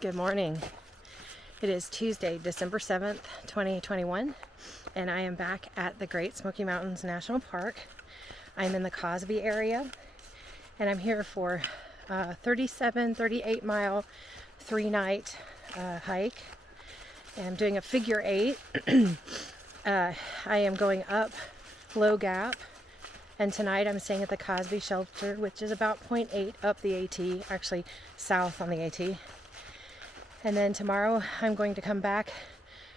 Good morning. It is Tuesday, December 7th, 2021, and I am back at the Great Smoky Mountains National Park. I'm in the Cosby area, and I'm here for a 38 mile, 3-night hike. And I'm doing a figure 8. I am going up Low Gap, and tonight I'm staying at the Cosby Shelter, which is about 0.8 up the AT, actually south on the AT. And then tomorrow I'm going to come back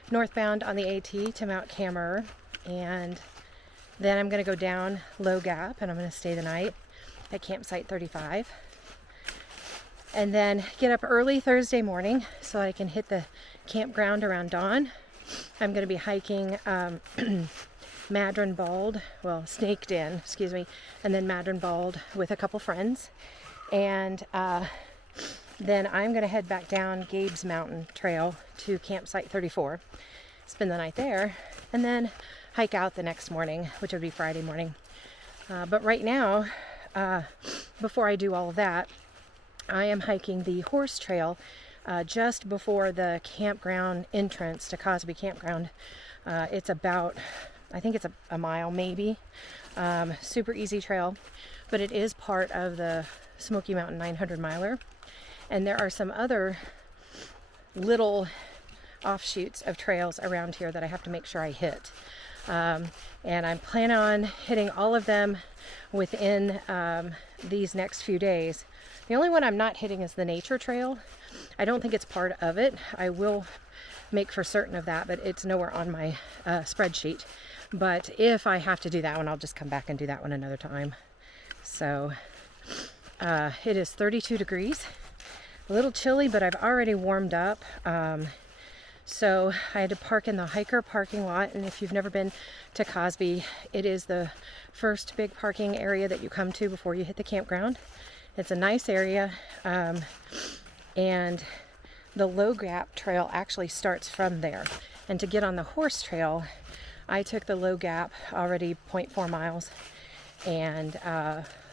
northbound on the AT to Mount Cammerer, and then I'm going to go down Low Gap and I'm going to stay the night at campsite 35, and then get up early Thursday morning so I can hit the campground around dawn. I'm going to be hiking Maddron Bald, well, Snaked In, excuse me, and then Maddron Bald with a couple friends, and then I'm going to head back down Gabe's Mountain Trail to campsite 34, spend the night there, and then hike out the next morning, which would be Friday morning. But right now, before I do all of that, I am hiking the horse trail just before the campground entrance to Cosby Campground. It's about, I think it's a mile maybe. Super easy trail, but it is part of the Smoky Mountain 900 miler. And there are some other little offshoots of trails around here that I have to make sure I hit. And I'm planning on hitting all of them within these next few days. The only one I'm not hitting is the nature trail. I don't think it's part of it. I will make for certain of that, but it's nowhere on my spreadsheet. But if I have to do that one, I'll just come back and do that one another time. So it is 32 degrees. A little chilly, but I've already warmed up. So I had to park in the hiker parking lot, and if you've never been to Cosby, it is the first big parking area that you come to before you hit the campground. It's a nice area, and the Low Gap trail actually starts from there. And to get on the horse trail, I took the Low Gap, already 0.4 miles, and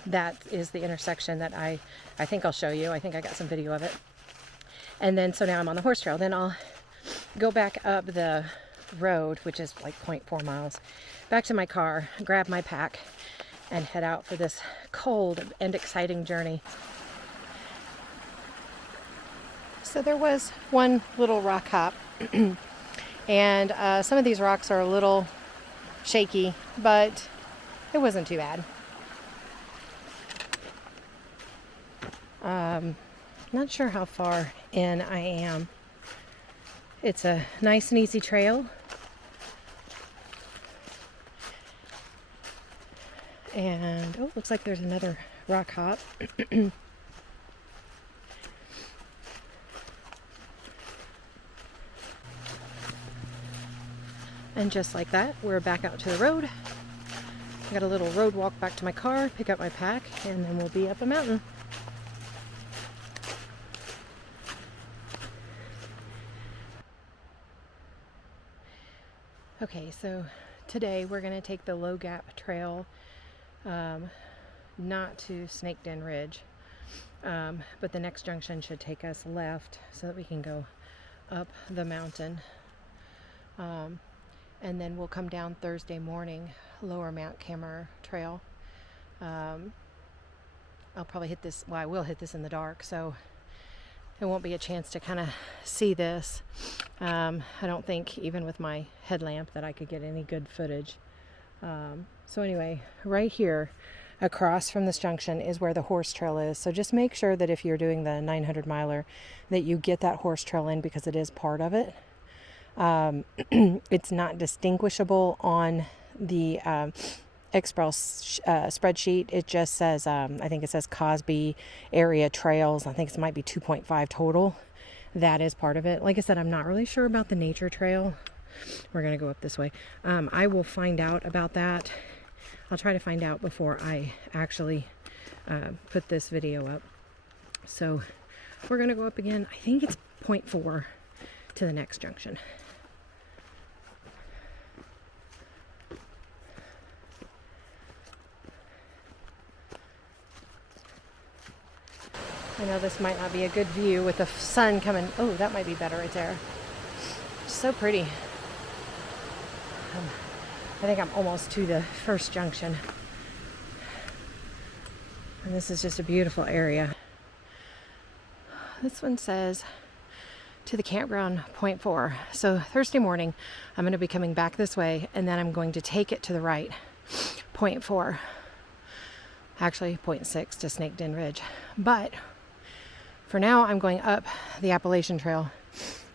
that is the intersection that I think I'll show you. I think I got some video of it. And then, so now I'm on the horse trail. Then I'll go back up the road, which is like 0.4 miles, back to my car, grab my pack, and head out for this cold and exciting journey. So there was one little rock hop, and some of these rocks are a little shaky, but it wasn't too bad. Not sure how far in I am. It's a nice and easy trail. And, oh, looks like there's another rock hop. And just like that, we're back out to the road. I got a little road walk back to my car, pick up my pack, and then we'll be up a mountain. Okay, so today we're going to take the Low Gap Trail, not to Snaked In Ridge, but the next junction should take us left so that we can go up the mountain. And then we'll come down Thursday morning, lower Mount Cammerer Trail. I'll probably hit this, well, I will hit this in the dark, so there won't be a chance to kind of see this. I don't think even with my headlamp that I could get any good footage. So anyway, right here across from this junction is where the horse trail is. So just make sure that if you're doing the 900 miler that you get that horse trail in, because it is part of it. It's not distinguishable on the Express spreadsheet. It just says, I think it says Cosby area trails. I think it might be 2.5 total. That is part of it. Like I said, I'm not really sure about the nature trail. We're going to go up this way. I will find out about that. I'll try to find out before I actually put this video up. So we're going to go up again. I think it's 0.4 to the next junction. I know this might not be a good view with the sun coming. Oh, that might be better right there. So pretty. I think I'm almost to the first junction. And this is just a beautiful area. This one says to the campground, point 4. So Thursday morning, I'm going to be coming back this way, and then I'm going to take it to the right, point 4. Actually, point 6 to Snake Den Ridge. But for now, I'm going up the Appalachian Trail.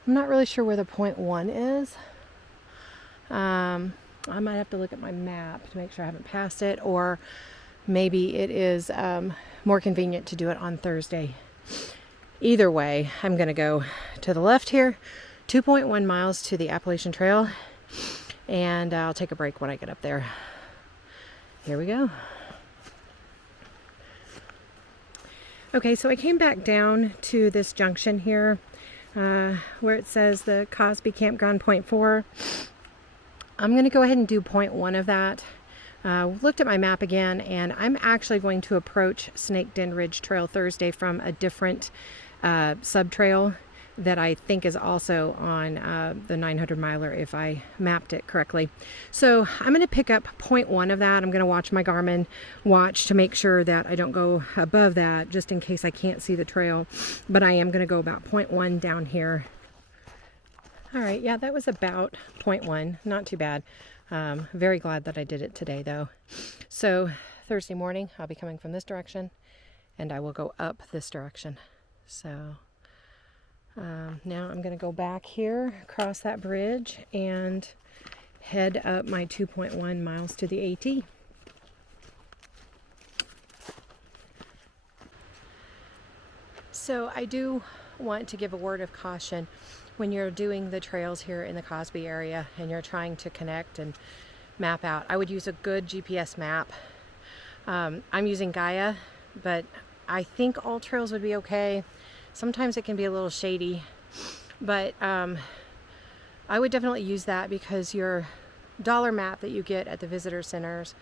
I'm not really sure where the point 1 is. I might have to look at my map to make sure I haven't passed it, or maybe it is more convenient to do it on Thursday. Either way, I'm going to go to the left here, 2.1 miles to the Appalachian Trail, and I'll take a break when I get up there. Here we go. Okay, so I came back down to this junction here where it says the Cosby Campground point 4. I'm going to go ahead and do point 1 of that. Looked at my map again, and I'm actually going to approach Snake Den Ridge Trail Thursday from a different sub-trail that I think is also on the 900 miler if I mapped it correctly. So I'm going to pick up point 1 of that. I'm going to watch my Garmin watch to make sure that I don't go above that, just in case I can't see the trail. But I am going to go about point 1 down here. All right, yeah, that was about point 1. Not too bad. Very glad that I did it today, though. So Thursday morning, I'll be coming from this direction, and I will go up this direction. So now I'm going to go back here, cross that bridge, and head up my 2.1 miles to the AT. So I do want to give a word of caution when you're doing the trails here in the Cosby area and you're trying to connect and map out. I would use a good GPS map. I'm using Gaia, but I think all trails would be okay. Sometimes it can be a little shady, but I would definitely use that, because your dollar map that you get at the visitor centers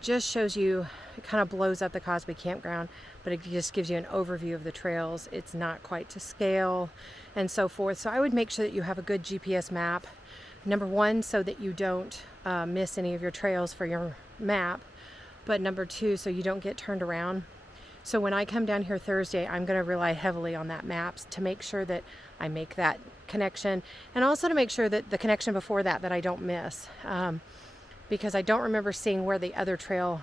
just shows you, it kind of blows up the Cosby Campground, but it just gives you an overview of the trails. It's not quite to scale and so forth. So I would make sure that you have a good GPS map. Number 1, so that you don't miss any of your trails for your map. But number 2, so you don't get turned around. So when I come down here Thursday, I'm going to rely heavily on that maps to make sure that I make that connection, and also to make sure that the connection before that I don't miss. Because I don't remember seeing where the other trail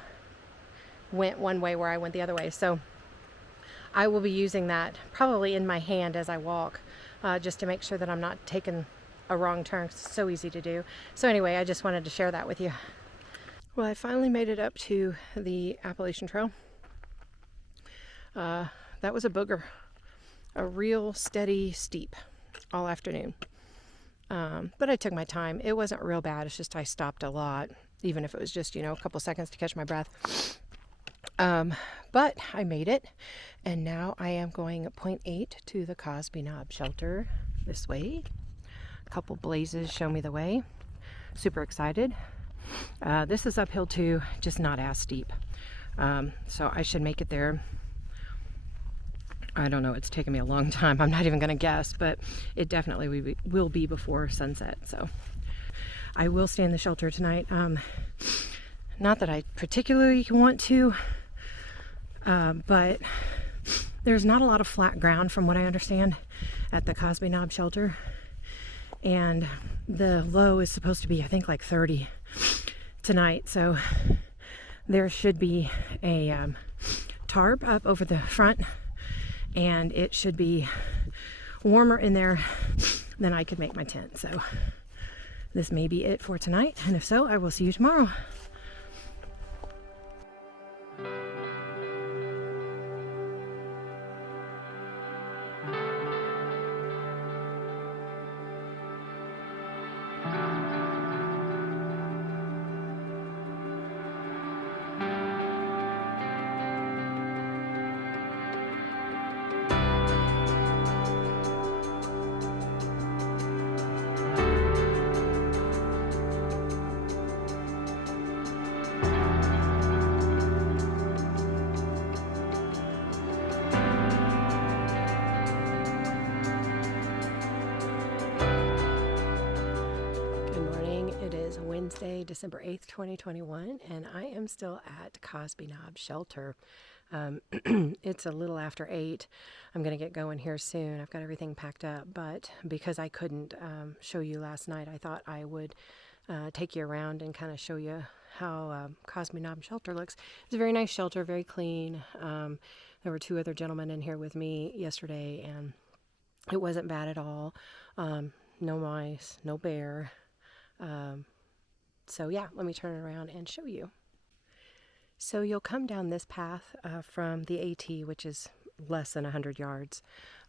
went one way where I went the other way. So I will be using that probably in my hand as I walk, just to make sure that I'm not taking a wrong turn. It's so easy to do. So anyway, I just wanted to share that with you. Well, I finally made it up to the Appalachian Trail. That was a booger, a real steady steep all afternoon. But I took my time. It wasn't real bad. It's just I stopped a lot, even if it was just, a couple seconds to catch my breath. But I made it, and now I am going point 8 to the Cosby KNob Shelter this way. A couple blazes show me the way. Super excited. This is uphill too, just not as steep. So I should make it there. I don't know, it's taken me a long time. I'm not even going to guess, but it definitely will be before sunset. So I will stay in the shelter tonight. Not that I particularly want to, but there's not a lot of flat ground from what I understand at the Cosby KNob Shelter. And the low is supposed to be, I think, like 30 tonight. So there should be a tarp up over the front, and it should be warmer in there than I could make my tent. So this may be it for tonight, and if so, I will see you tomorrow. December 8th, 2021, and I am still at Cosby KNob Shelter. It's a little after 8. I'm going to get going here soon. I've got everything packed up, but because I couldn't show you last night, I thought I would take you around and kind of show you how Cosby KNob Shelter looks. It's a very nice shelter, very clean. There were 2 other gentlemen in here with me yesterday, and it wasn't bad at all. No mice, no bear. So yeah, let me turn it around and show you. So you'll come down this path from the AT, which is less than 100 yards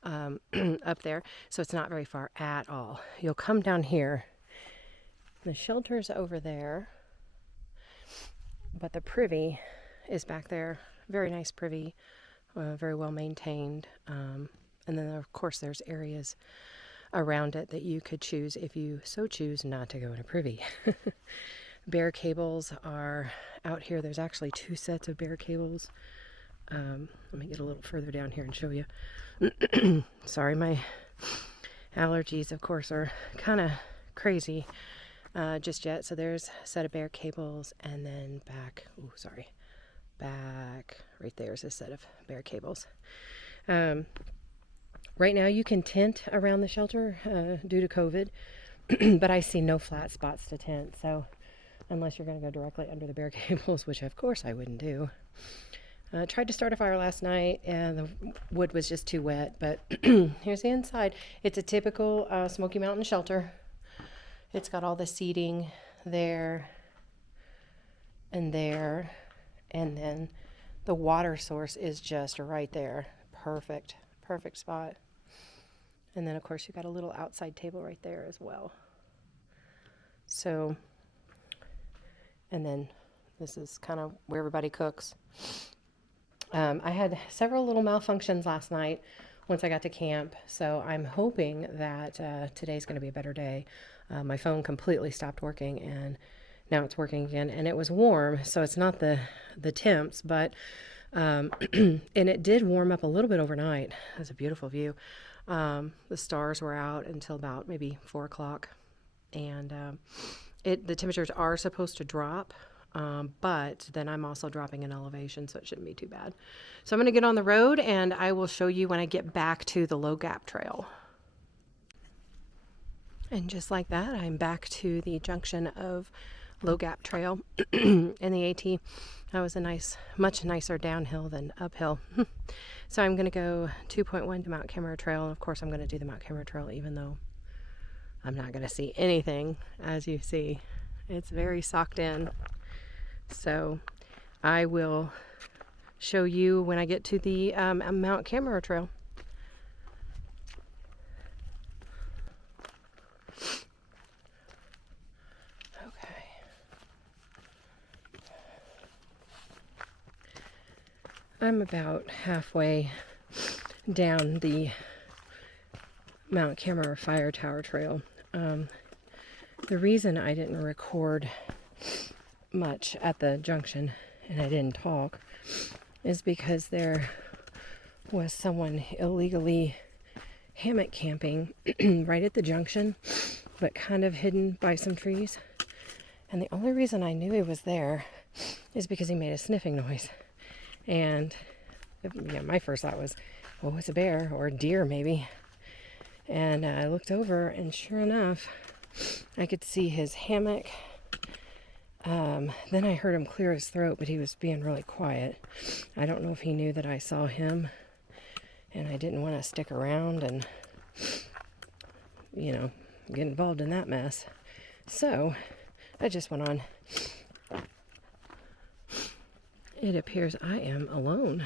up there. So it's not very far at all. You'll come down here. The shelter's over there, but the privy is back there. Very nice privy, very well maintained. And then of course there's areas around it that you could choose if you so choose not to go in a privy. Bear cables are out here. There's actually 2 sets of bear cables. Let me get a little further down here and show you. Sorry, my allergies, of course, are kind of crazy just yet. So there's a set of bear cables, and then back, back right there's a set of bear cables. Right now you can tent around the shelter due to COVID, but I see no flat spots to tent. So unless you're going to go directly under the bear cables, which of course I wouldn't do. Tried to start a fire last night and the wood was just too wet, but here's the inside. It's a typical Smoky Mountain shelter. It's got all the seating there, and then the water source is just right there. Perfect spot. And then of course you got a little outside table right there as well. So, and then this is kind of where everybody cooks. I had several little malfunctions last night once I got to camp, so I'm hoping that today's going to be a better day. My phone completely stopped working, and now it's working again, and it was warm, so it's not the temps, but and it did warm up a little bit overnight. That's a beautiful view. The stars were out until about maybe 4 o'clock, and the temperatures are supposed to drop, but then I'm also dropping in elevation, so it shouldn't be too bad. So I'm going to get on the road, and I will show you when I get back to the Low Gap Trail. And just like that, I'm back to the junction of Low Gap Trail and the AT. That was a much nicer downhill than uphill. So I'm going to go 2.1 to Mount Cammerer Trail, and of course I'm going to do the Mount Cammerer Trail even though I'm not going to see anything. As you see, it's very socked in. So I will show you when I get to the Mount Cammerer Trail. Okay. I'm about halfway down the Mount Cammerer Fire Tower Trail. The reason I didn't record much at the junction and I didn't talk is because there was someone illegally hammock camping right at the junction, but kind of hidden by some trees. And the only reason I knew he was there is because he made a sniffing noise. And my first thought was, well, it's a bear or a deer maybe. And I looked over, and sure enough, I could see his hammock. Then I heard him clear his throat, but he was being really quiet. I don't know if he knew that I saw him, and I didn't want to stick around and, get involved in that mess. So I just went on. It appears I am alone.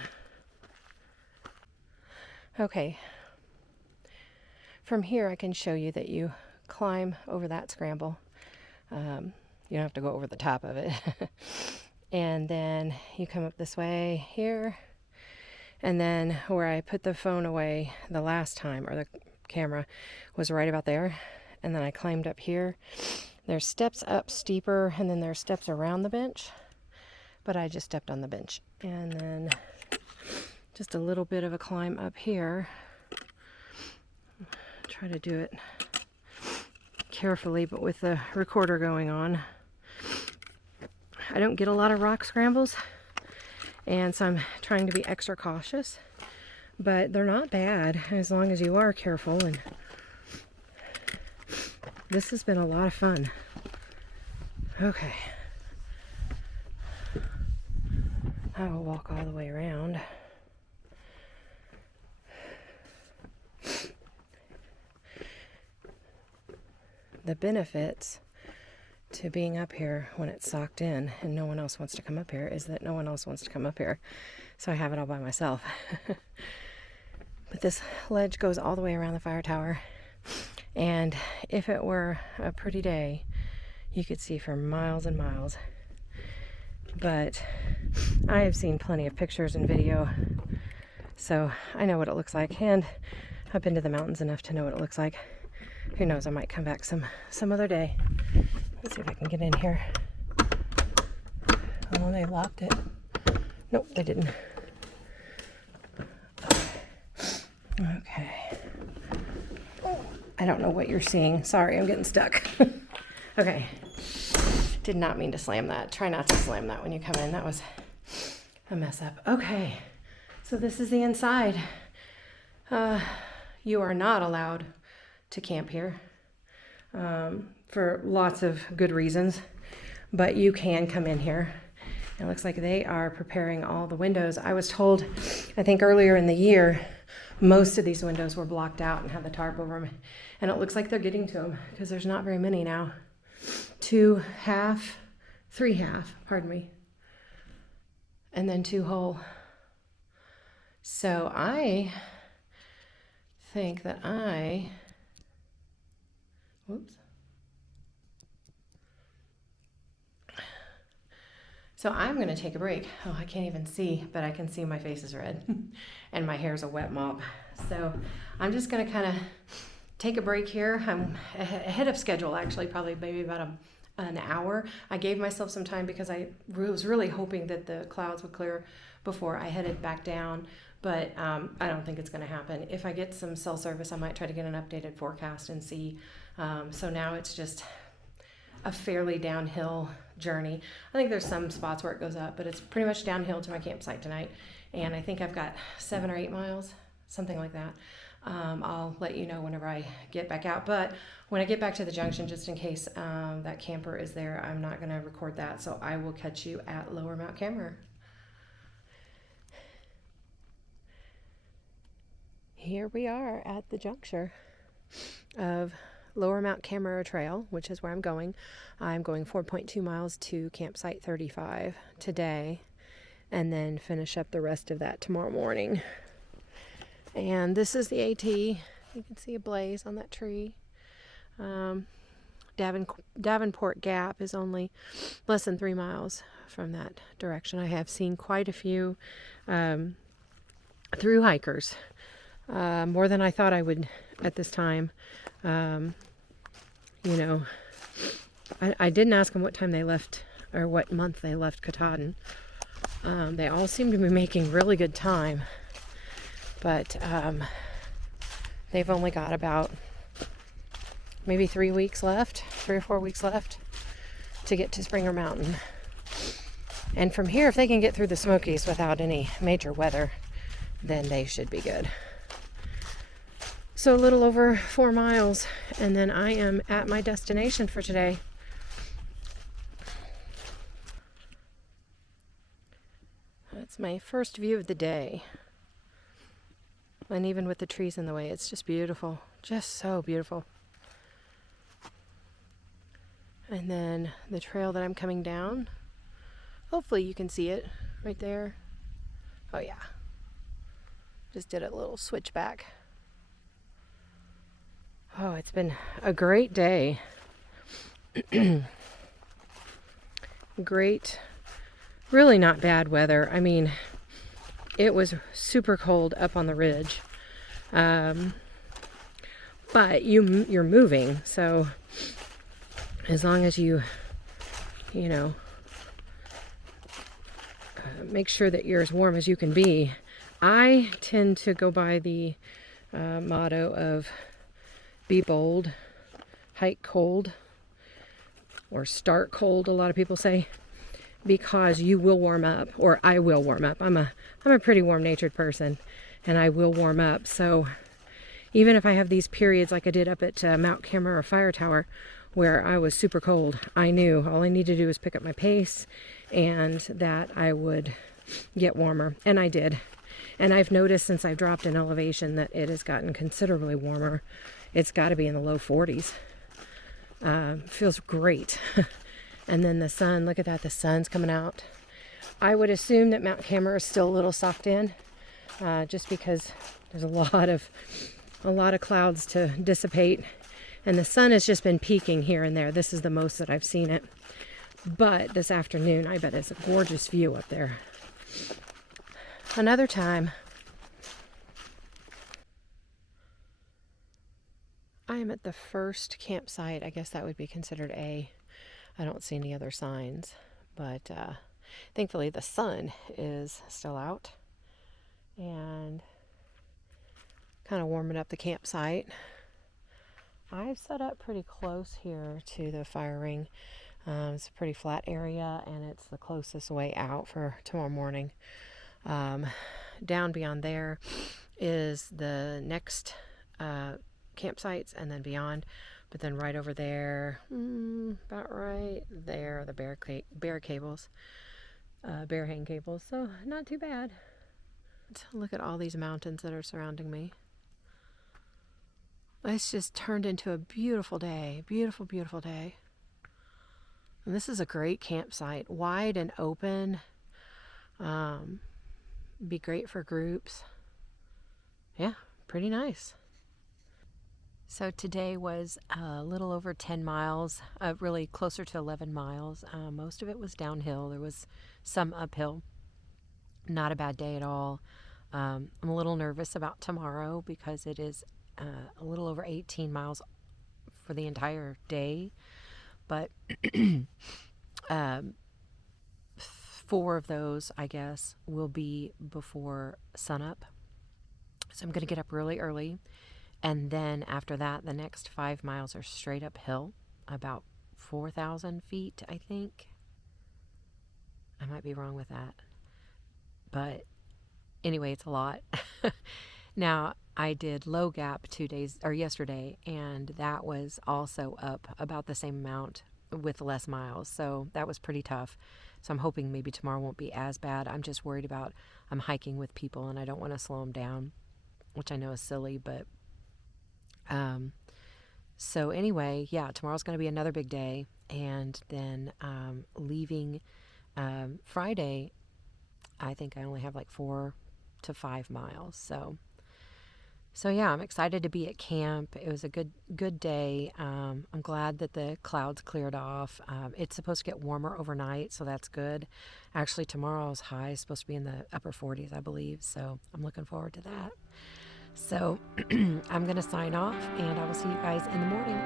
Okay. From here, I can show you that you climb over that scramble. You don't have to go over the top of it. And then you come up this way here. And then where I put the phone away the last time, or the camera, was right about there. And then I climbed up here. There's steps up steeper, and then there's steps around the bench. But I just stepped on the bench. And then just a little bit of a climb up here. Try to do it carefully, but with the recorder going on. I don't get a lot of rock scrambles, and so I'm trying to be extra cautious, but they're not bad as long as you are careful. And this has been a lot of fun. Okay, I will walk all the way around. The benefits to being up here when it's socked in and no one else wants to come up here is that no one else wants to come up here. So I have it all by myself. But this ledge goes all the way around the fire tower. And if it were a pretty day, you could see for miles and miles. But I have seen plenty of pictures and video, so I know what it looks like. And I've been to the mountains enough to know what it looks like. Who knows, I might come back some other day. Let's see if I can get in here. Oh, they locked it. Nope, they didn't. Okay. I don't know what you're seeing. Sorry, I'm getting stuck. Okay. Did not mean to slam that. Try not to slam that when you come in. That was a mess up. Okay. So this is the inside. You are not allowed to camp here for lots of good reasons, but you can come in here. It looks like they are preparing all the windows. I was told, I think earlier in the year, most of these windows were blocked out and had the tarp over them, and it looks like they're getting to them because there's not very many now. 2 half, 3 half, pardon me, and then 2 whole. So I think that So I'm going to take a break. Oh, I can't even see, but I can see my face is red and my hair's a wet mop. So I'm just going to kind of take a break here. I'm ahead of schedule, actually, probably maybe about an hour. I gave myself some time because I was really hoping that the clouds would clear before I headed back down, but I don't think it's going to happen. If I get some cell service, I might try to get an updated forecast and see. So now it's just a fairly downhill journey. I think there's some spots where it goes up, but it's pretty much downhill to my campsite tonight. And I think I've got 7 or 8 miles, something like that. I'll let you know whenever I get back out. But when I get back to the junction, just in case that camper is there, I'm not going to record that. So I will catch you at Lower Mount Cammerer. Here we are at the juncture of Lower Mount Cammerer Trail, which is where I'm going. I'm going 4.2 miles to campsite 35 today, and then finish up the rest of that tomorrow morning. And this is the AT. You can see a blaze on that tree. Davenport Gap is only less than 3 miles from that direction. I have seen quite a few through hikers, more than I thought I would at this time. You know, I didn't ask them what time they left or what month they left Katahdin. They all seem to be making really good time, but they've only got about maybe 3 weeks left, 3 or 4 weeks left to get to Springer Mountain. And from here, if they can get through the Smokies without any major weather, then they should be good. So a little over 4 miles, and then I am at my destination for today. That's my first view of the day. And even with the trees in the way, it's just beautiful. Just so beautiful. And then the trail that I'm coming down, hopefully you can see it right there. Oh yeah. Just did a little switchback. Oh, it's been a great day. Great, really not bad weather. I mean, it was super cold up on the ridge. But you're moving, so as long as you know, make sure that you're as warm as you can be. I tend to go by the motto of be bold, hike cold, or start cold, a lot of people say. because you will warm up, or I will warm up. I'm a pretty warm-natured person, and I will warm up. So even if I have these periods like I did up at Mount Cammerer Fire Tower, where I was super cold, I knew all I needed to do was pick up my pace and that I would get warmer. And I did. And I've noticed since I've dropped in elevation that it has gotten considerably warmer. It's got to be in the low 40s. Feels great. And then the sun, look at that, the sun's coming out. I would assume that Mount Cammerer is still a little socked in, just because there's a lot of clouds to dissipate. And the sun has just been peeking here and there. This is the most that I've seen it. But this afternoon, I bet it's a gorgeous view up there. Another time, I am at the first campsite. I guess that would be considered A. I don't see any other signs. But thankfully, the sun is still out. And kind of warming up the campsite. I've set up pretty close here to the fire ring. It's a pretty flat area, and it's the closest way out for tomorrow morning. Down beyond there is the next campsites, and then beyond. But then right over there, about right there, are the bear cables, bear hang cables. So not too bad. Look at all these mountains that are surrounding me. It's just turned into a beautiful day. Beautiful, beautiful day. And this is a great campsite. Wide and open. Be great for groups. Yeah, pretty nice. So today was a little over 10 miles, really closer to 11 miles. Most of it was downhill. There was some uphill. Not a bad day at all. I'm a little nervous about tomorrow because it is a little over 18 miles for the entire day, but 4 of those, I guess, will be before sunup. So I'm going to get up really early, and then after that, the next 5 miles are straight uphill, about 4,000 feet, I think. I might be wrong with that, but anyway, it's a lot. Now, I did low gap yesterday, and that was also up about the same amount with less miles. So that was pretty tough. So I'm hoping maybe tomorrow won't be as bad. I'm just worried about, I'm hiking with people and I don't want to slow them down, which I know is silly, but, so anyway, yeah, tomorrow's going to be another big day. And then, leaving, Friday, I think I only have like 4 to 5 miles. So yeah, I'm excited to be at camp. It was a good day. I'm glad that the clouds cleared off. It's supposed to get warmer overnight, so that's good. Actually, tomorrow's high is supposed to be in the upper 40s, I believe. So I'm looking forward to that. So I'm going to sign off, and I will see you guys in the morning.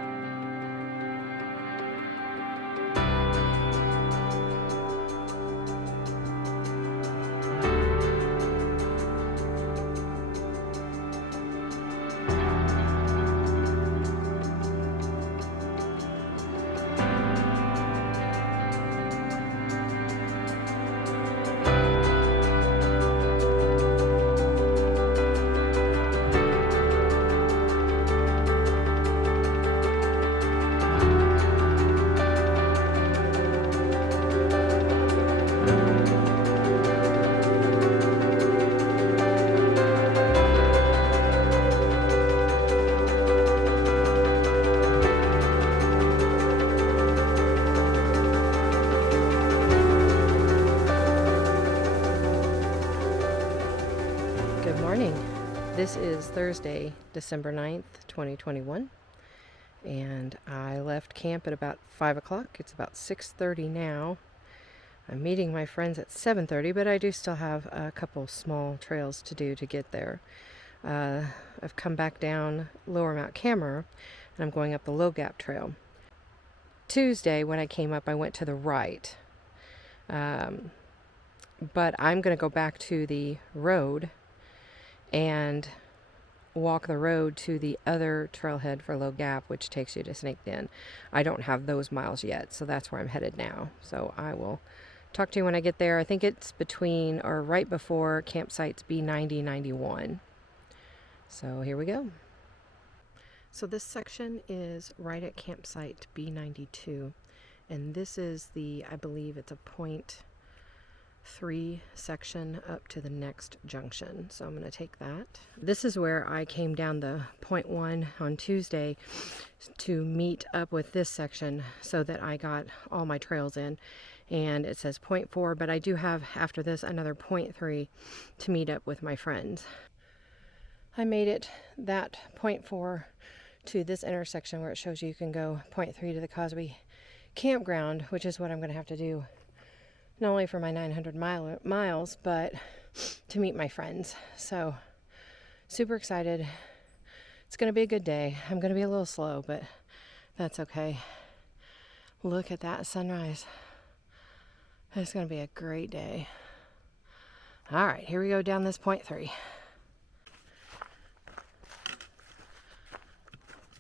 This is Thursday, December 9th, 2021, and I left camp at about 5 o'clock. It's about 6:30 now. I'm meeting my friends at 7:30, but I do still have a couple small trails to do to get there. I've come back down Lower Mount Cammerer, and I'm going up the Low Gap Trail. Tuesday, when I came up, I went to the right, but I'm going to go back to the road and walk the road to the other trailhead for Low Gap, which takes you to Snake Den. I don't have those miles yet, so that's where I'm headed now. So I will talk to you when I get there. I think it's between or right before campsites B90, 91. So here we go. So this section is right at campsite B92, and this is the, I believe it's a .3 section up to the next junction. So I'm going to take that. This is where I came down the .1 on Tuesday to meet up with this section so that I got all my trails in. And it says .4, but I do have after this another .3 to meet up with my friends. I made it that .4 to this intersection where it shows you can go .3 to the Cosby Campground, which is what I'm going to have to do not only for my 900 miles, but to meet my friends. So super excited. It's going to be a good day. I'm going to be a little slow, but that's okay. Look at that sunrise. It's going to be a great day. All right, here we go down this .3.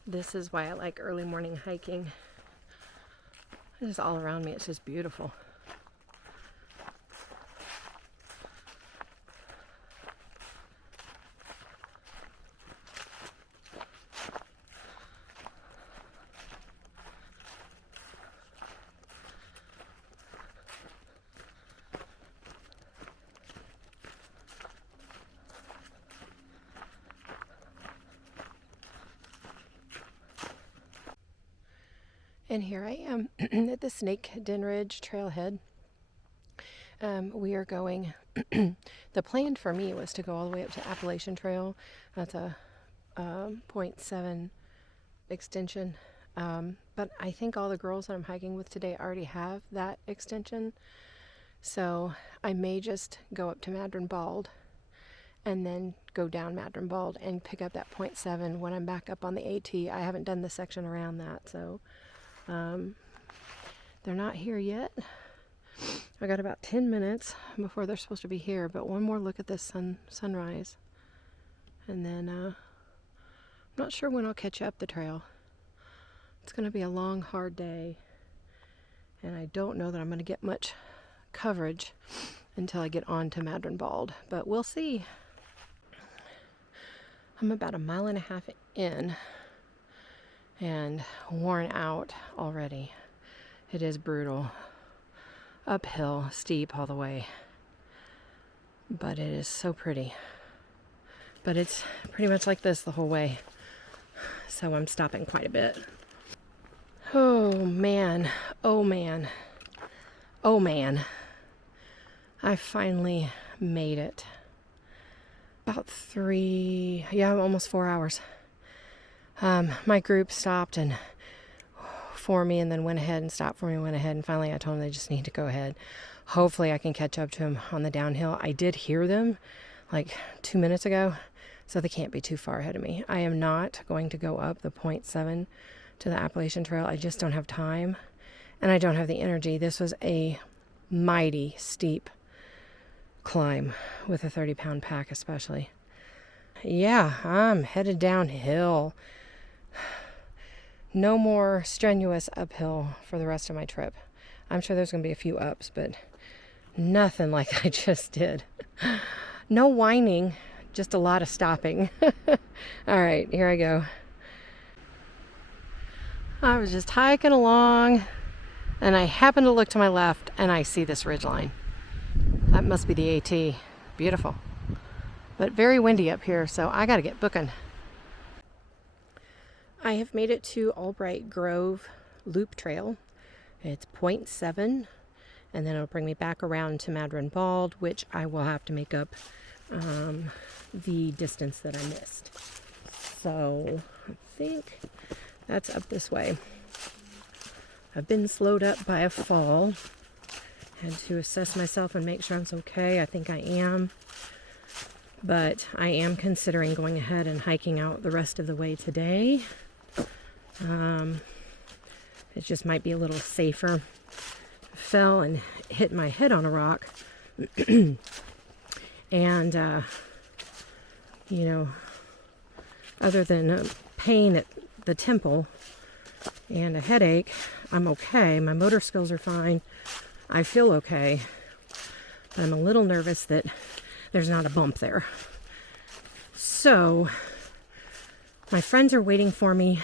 This is why I like early morning hiking. Just all around me, it's just beautiful. And here I am at the Snake Den Ridge trailhead. We are going, the plan for me was to go all the way up to Appalachian Trail. That's a .7 extension. But I think all the girls that I'm hiking with today already have that extension. So I may just go up to Maddron Bald and then go down Maddron Bald and pick up that .7 when I'm back up on the AT. I haven't done the section around that, so they're not here yet. I got about 10 minutes before they're supposed to be here, but one more look at this sunrise. And then I'm not sure when I'll catch up the trail. It's going to be a long, hard day, and I don't know that I'm going to get much coverage until I get on to Maddron Bald, but we'll see. I'm about 1.5 miles in and worn out already. It is brutal. Uphill, steep all the way. But it is so pretty. But it's pretty much like this the whole way. So I'm stopping quite a bit. Oh man, oh man, oh man. I finally made it. About almost 4 hours. My group stopped and for me and then went ahead and stopped for me and went ahead, and finally I told them they just need to go ahead. Hopefully I can catch up to them on the downhill. I did hear them like 2 minutes ago, so they can't be too far ahead of me. I am not going to go up the .7 to the Appalachian Trail. I just don't have time and I don't have the energy. This was a mighty steep climb with a 30-pound pack especially. Yeah, I'm headed downhill. No more strenuous uphill for the rest of my trip. I'm sure there's going to be a few ups, but nothing like I just did. No whining, just a lot of stopping. All right, here I go. I was just hiking along, and I happen to look to my left, and I see this ridgeline. That must be the AT. Beautiful. But very windy up here, so I got to get booking. I have made it to Albright Grove Loop Trail. It's .7, and then it'll bring me back around to Maddron Bald, which I will have to make up the distance that I missed. So I think that's up this way. I've been slowed up by a fall. Had to assess myself and make sure I'm okay. I think I am. But I am considering going ahead and hiking out the rest of the way today. It just might be a little safer. Fell and hit my head on a rock. And, you know, other than pain at the temple and a headache, I'm okay. My motor skills are fine. I feel okay. But I'm a little nervous that there's not a bump there. So my friends are waiting for me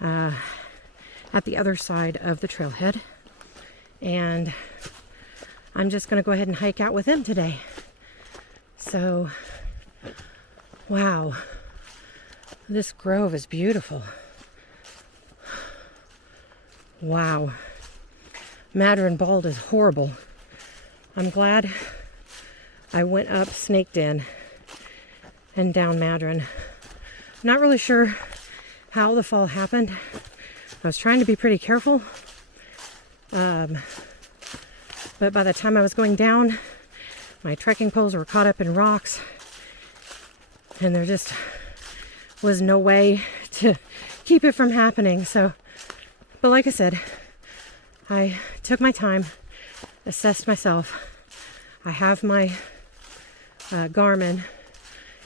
at the other side of the trailhead, and I'm just gonna go ahead and hike out with them today. So, wow, this grove is beautiful. Wow, Maddron Bald is horrible. I'm glad I went up, snaked in, and down Maddron. I'm not really sure how the fall happened. I was trying to be pretty careful, but by the time I was going down, my trekking poles were caught up in rocks, and there just was no way to keep it from happening. So, but like I said, I took my time, assessed myself. I have my Garmin.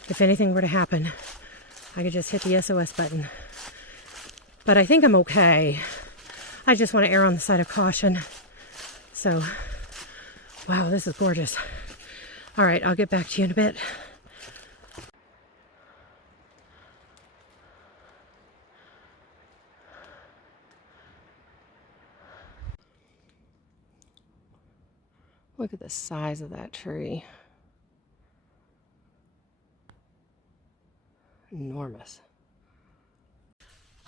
If anything were to happen, I could just hit the SOS button. But I think I'm okay. I just want to err on the side of caution. So, wow, this is gorgeous. All right, I'll get back to you in a bit. Look at the size of that tree. Enormous.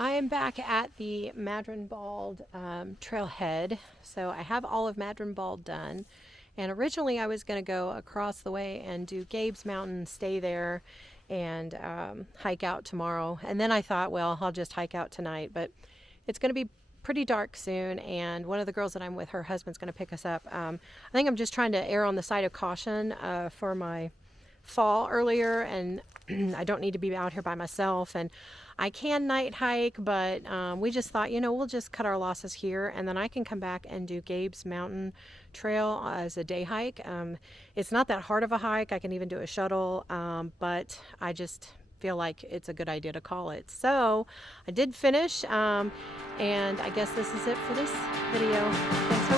I am back at the Maddron Bald trailhead. So I have all of Maddron Bald done. And originally I was going to go across the way and do Gabe's Mountain, stay there, and hike out tomorrow. And then I thought, well, I'll just hike out tonight. But it's going to be pretty dark soon, and one of the girls that I'm with, her husband's going to pick us up. I think I'm just trying to err on the side of caution for my fall earlier, and I don't need to be out here by myself. And I can night hike, but we just thought, you know, we'll just cut our losses here, and then I can come back and do Gabe's Mountain Trail as a day hike. It's not that hard of a hike. I can even do a shuttle, but I just feel like it's a good idea to call it. So I did finish, and I guess this is it for this video. Thanks for